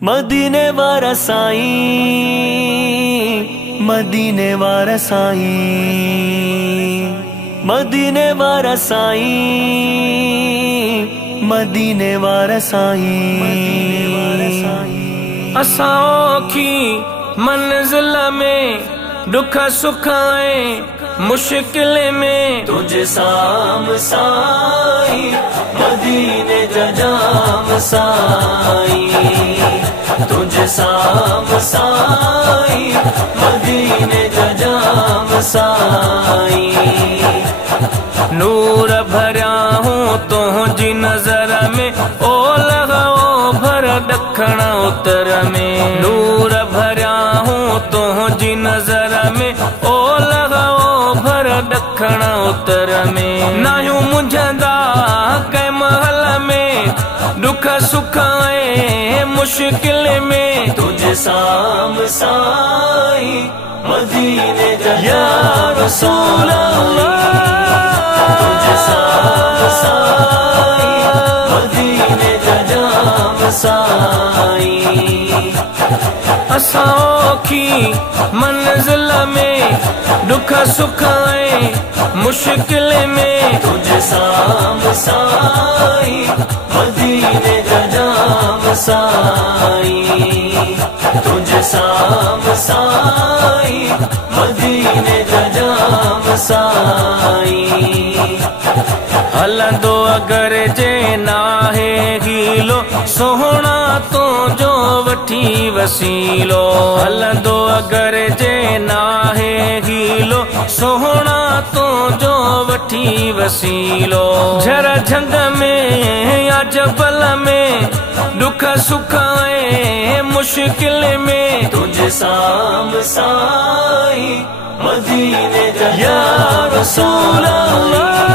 मदीने वारा साईं, मदीने वारा साईं, मदीने वारा साईं, मदीने वारा साईं। असां की मंजिल में दुख सुख आए मुश्किल में तुझे साम साईं, मदीने जा जाम साईं, तुझे साम साईं, मदीने जा जाम साईं। नूर भरिया हूँ तुझी नजर में, ओ लगाओ भर दखण उत्तर में। नूर भरिया हूँ तुझी नजर में, ओ लगाओ भर दखण उत्तर में। नायूं मुझंदा कंहिं महल में, दुख सुख आए मुश्किल में तुझे साम साईं, मदीने जा या रसूल अल्लाह, तुझे साम साईं, मदीने जा जाम साईं। असां की मंजिल में दुख सुख आए मुश्किल में तुझे साम साईं, मदीने जा जाम साईं, तुझे साम साईं, मदीने जा जाम साईं। हलंदो अगर जे नाहे हीलो, सोहणा तो जो वठी वसीलो। हलंदो अगर जे नाहे हीलो, सोहणा तो जो वठी वसीलो। झर झंग में या जबल में, दुख सुख आए मुश्किल में तुझे साम साईं, मदीने जा या रसूल अल्लाह,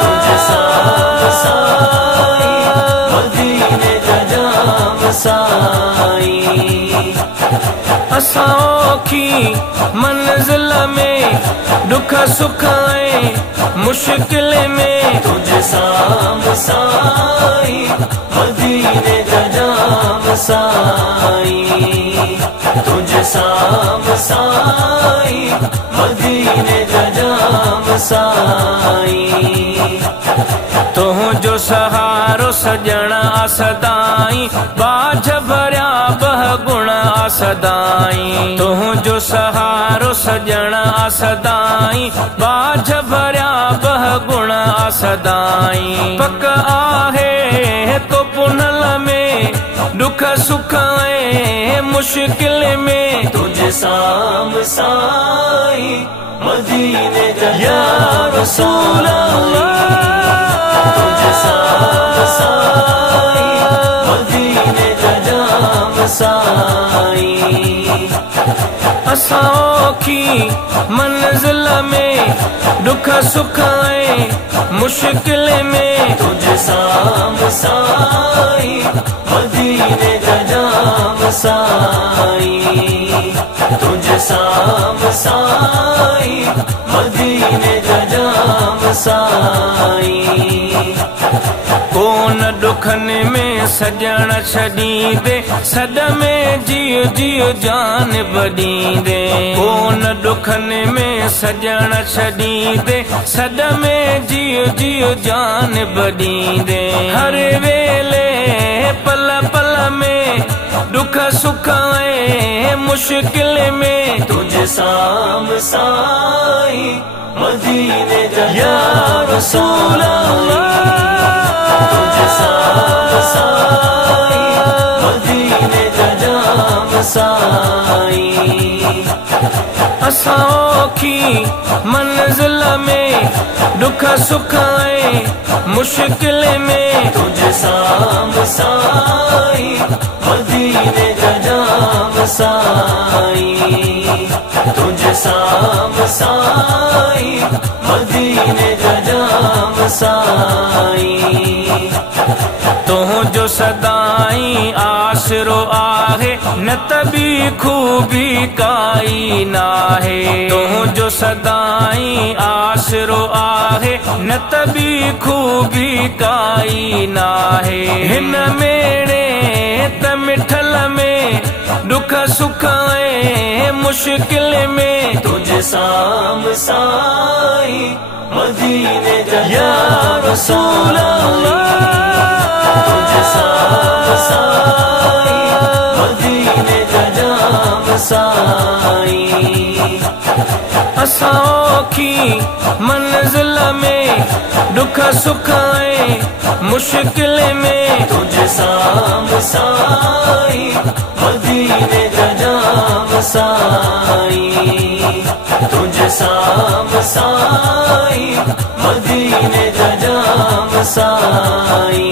तुझे साम साईं, मदीने जा जाम साईं। असां की मंजिल में दुख सुख आए मुश्किल में तुझे साम साईं, मदीने जा जाम साईं, तुझे साम साईं, मदीने जा जाम साईं। तुझो सहारो सजण सदाई, बाझ भरिया बह गुण सदाई। तुझो सहारो सजण सदाई, बाझ भरिया बह गुण सदाई। पक आहे तो पुनल में, दुख सुख आए मुश्किल में तुझे साम साईं, मदीने जा या रसूल अल्लाह, तुझे साम साईं, मदीने जा जाम साईं। असां की मंजिल में दुख सुख आए मुश्किल में तुझे साम साईं, मदीने जा जाम साईं, तुझे साम साईं, मदीने जा जाम साईं। कोन दुखन में सजण छॾी दे, सद में जियो जियो जान बड़ी दे। कोन दुखन में सजण छॾी दे, सद में जियो जियो जान बड़ी दे। हर वेले पल पल में दुख सुख आए मुश्किल में तुझे साम साईं, मदीने जा या रसूल अल्लाह, तुझे साम साईं, मदीने जा जाम साईं। असां की मंजिल में दुख सुख आए मुश्किल में तुझे साम साईं, मदीने जा जाम साईं, तुझे साम साईं, मदीने जा जाम साईं। तुझो सदाई आसरो आहे, न तबी खूबी काई नाहे। तुझो सदाई आसरो आहे, न तबी खूबी काई नाहे। हिन मेरे तम वेठल में दुख सुख ऐं मुश्किल में तुझे साम साई मदीने जा रसूल अल्लाह तुझे साम साई मदीने जा साई असां औखी मंज़िल में दुख सुख ऐं मुश्किल में तुझे साम साई मदीने जा साई तुझे साम साई मदीने जा साई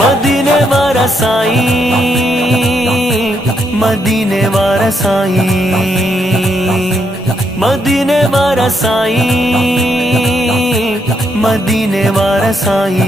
मदीने वारा साई मदीने वारा साई मदीने वारा साई मदीने वारा साई।